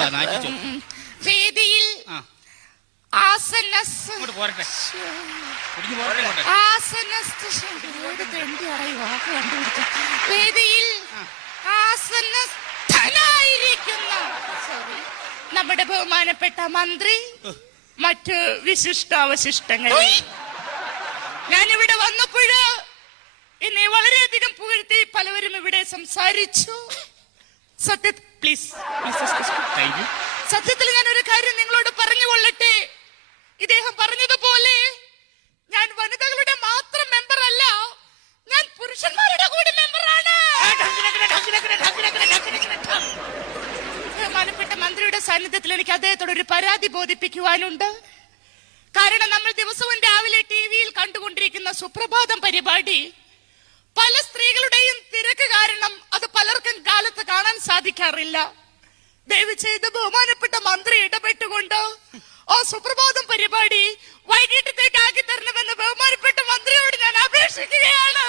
ധനായിരിക്കും. വേദിയിൽ വേദിയിൽ ആസന്നസ്ഥനായിരിക്കുന്ന നമ്മുടെ ബഹുമാനപ്പെട്ട മന്ത്രി, മറ്റ് വിശിഷ്ടാവശിഷ്ടങ്ങൾ. ഞാനിവിടെ വന്നപ്പോഴ് എന്നെ വളരെയധികം പുകഴ്ത്തി പലവരും ഇവിടെ സംസാരിച്ചു. സത്യത്തിൽ ഞാൻ ഒരു കാര്യം നിങ്ങളോട് പറഞ്ഞുകൊള്ളട്ടെ. ഇദ്ദേഹം പറഞ്ഞതുപോലെ ഞാൻ വനിതകളുടെ മാത്രം മെമ്പർ അല്ല, ഞാൻ പുരുഷന്മാരുടെ കൂടി മെമ്പറാണ്. ബഹുമാനപ്പെട്ട മന്ത്രിയുടെ സാന്നിധ്യത്തിൽ എനിക്ക് അദ്ദേഹത്തോട് ഒരു പരാതി ബോധിപ്പിക്കുവാനുണ്ട്. കാരണം നമ്മൾ ദിവസവും രാവിലെ ടിവിയിൽ കണ്ടുകൊണ്ടിരിക്കുന്ന സുപ്രഭാതം പരിപാടി പല സ്ത്രീകളുടെയും തിരക്ക് കാരണം അത് പലർക്കും കാലത്ത് കാണാൻ സാധിക്കാറില്ല. ദയവ് ചെയ്ത് ബഹുമാനപ്പെട്ട മന്ത്രി ഇടപെട്ടുകൊണ്ട് ആ സുപ്രഭാതം പരിപാടി വൈകിട്ടത്തേക്ക് ആക്കി തരണമെന്ന് ബഹുമാനപ്പെട്ട മന്ത്രിയോട് ഞാൻ അപേക്ഷിക്കുകയാണ്.